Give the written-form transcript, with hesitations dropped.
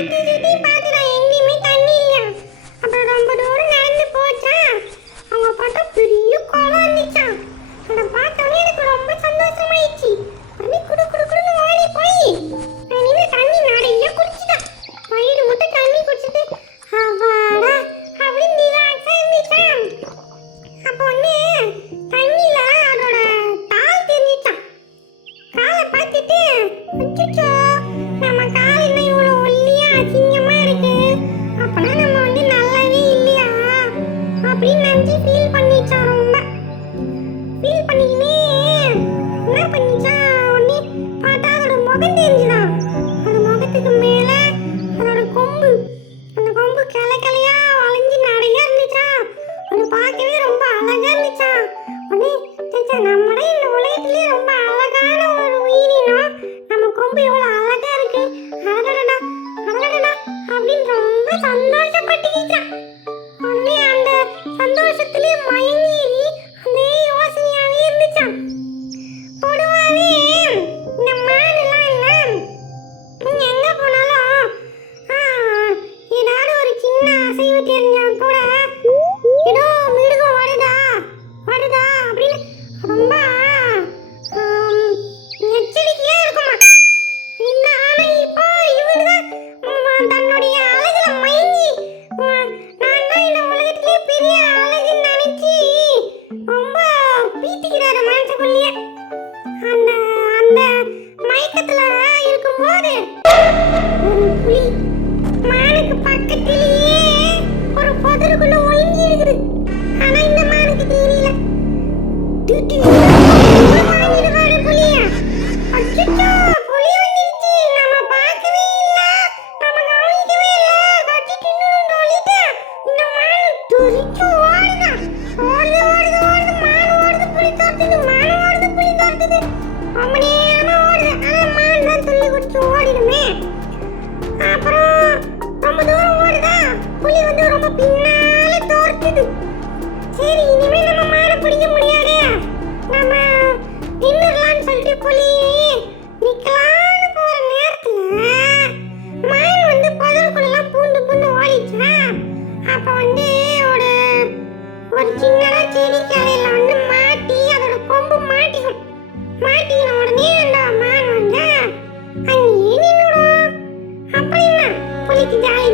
சுத்தி சுத்தி பார்த்துட்டா, எங்கேயுமே தண்ணி இல்லையா. அப்புறம் ரொம்ப தூரம் நடந்து போச்சா, அவங்க பார்த்தா பெரிய குளம் இருந்துச்சான். அதை பார்த்தோன்னே எனக்கு ரொம்ப சந்தோஷமாயிடுச்சு. உடனே குடு குடு குடுன்னு ஓடி போய் நின்று தண்ணி நிறைய குடிச்சிட்டான். வயிறு மட்டும் தண்ணி குடிச்சிட்டு அவ்வாடா அப்படின்னு ரிலாக்ஸா இருந்துச்சான். அப்போ வந்து தண்ணியில அதோட கால் தெரிஞ்சிச்சான். காலை பார்த்துட்டு அச்சச்சோ, நம்ம கால் என்ன இவ்வளோ ஒல்லியா அசிங்கமா இருக்கு, அப்பனா நம்ம வந்து நல்லாவே இல்லையா அப்படின்னு நினச்சி ஃபீல் பண்ணிச்சான். ரொம்ப ஃபீல் பண்ணிக்கினே என்ன பண்ணிச்சான், உடனே பார்த்தா அதோட முகம் தெரிஞ்சுதான். அந்த முகத்துக்கு மேலே அதோட கொம்பு, அந்த கொம்பு கிளை கிளையா வளைஞ்சு நிறையா இருந்துச்சா. அது பார்க்கவே ரொம்ப அழகா இருந்துச்சா. உடனே நம்ம தான் இந்த உலகத்திலே ரொம்ப அழகான ஒரு உயிரினம், நம்ம கொம்பு எவ்வளோ அழகா இருக்கு, அழகடா அழகடா அப்படின்னு ரொம்ப சந்தோஷப்பட்டுக்கிச்சான். உடனே அந்த சந்தோஷத்திலே மயங்கி அதே யோசனையாவே இருந்துச்சான். பொதுவாகவே இந்த மாடுலாம் இல்லை, நீங்க எங்க போனாலும் ஏதாவது ஒரு சின்ன அசைவு தெரிஞ்சா கூட ஏதோ மிருகம் வருதா வருதா அப்படின்னு ரொம்ப எச்சரிக்கையா இருக்குமா. இந்த ஆனா இப்போ இவங்க தன்னுடைய அழகுல மயங்கி நான் தான் இந்த உலகத்திலே பெரிய அழகுன்னு நினைச்சு ரொம்ப பீத்திக்கிறாரு மனசுக்குள்ளேயே. அந்த அந்த மயக்கத்துல இருக்கும்போது ஒரு புலி மானுக்கு பக்கத்திலேயே ஒரு புதருக்குள்ள ஒளிஞ்சி இருக்குது. ஆனா இந்த மானுக்கு தெரியல. வாங்கிடுவாரு புலிய. அச்சச்சோ, புலி வந்துருச்சு, நம்ம பார்க்கவே இல்ல, நம்ம கவனிக்கவே இல்ல, கட்டி தின்னுன்னு சொல்லிட்டு இந்த மானு துரிச்சு ஓடுதான். ஓடுது ஓடுது ஓடுது, மான் ஓடுது, புலி தோத்துது, மான் ஓடுது, புலி தோத்துது. ரொம்ப நேரமா ஓடுது, ஆனா மான் தான் துள்ளி குடிச்சு ஓடிடுமே. அப்புறம் ரொம்ப தூரம் ஓடுதா, புலி வந்து ரொம்ப பின்னால தோர்த்துது. சரி, இனிமே நம்ம மானை பிடிக்க முடியாது, நம்ம நின்னுடலான்னு சொல்லிட்டு புலி நிக்கலான்னு போற நேரத்துல மான் வந்து புதருக்குள்ளலாம் பூந்து பூந்து ஓடிச்சா. அப்ப வந்து ஒரு சின்னதா செடி கிளையில வந்து மாட்டி அதோட கொம்பு மாட்டிக்கும். மாட்டின உடனே அந்த மான் வந்து அங்கேயே நின்னுடும். அப்படின்னா புலிக்கு ஜாலி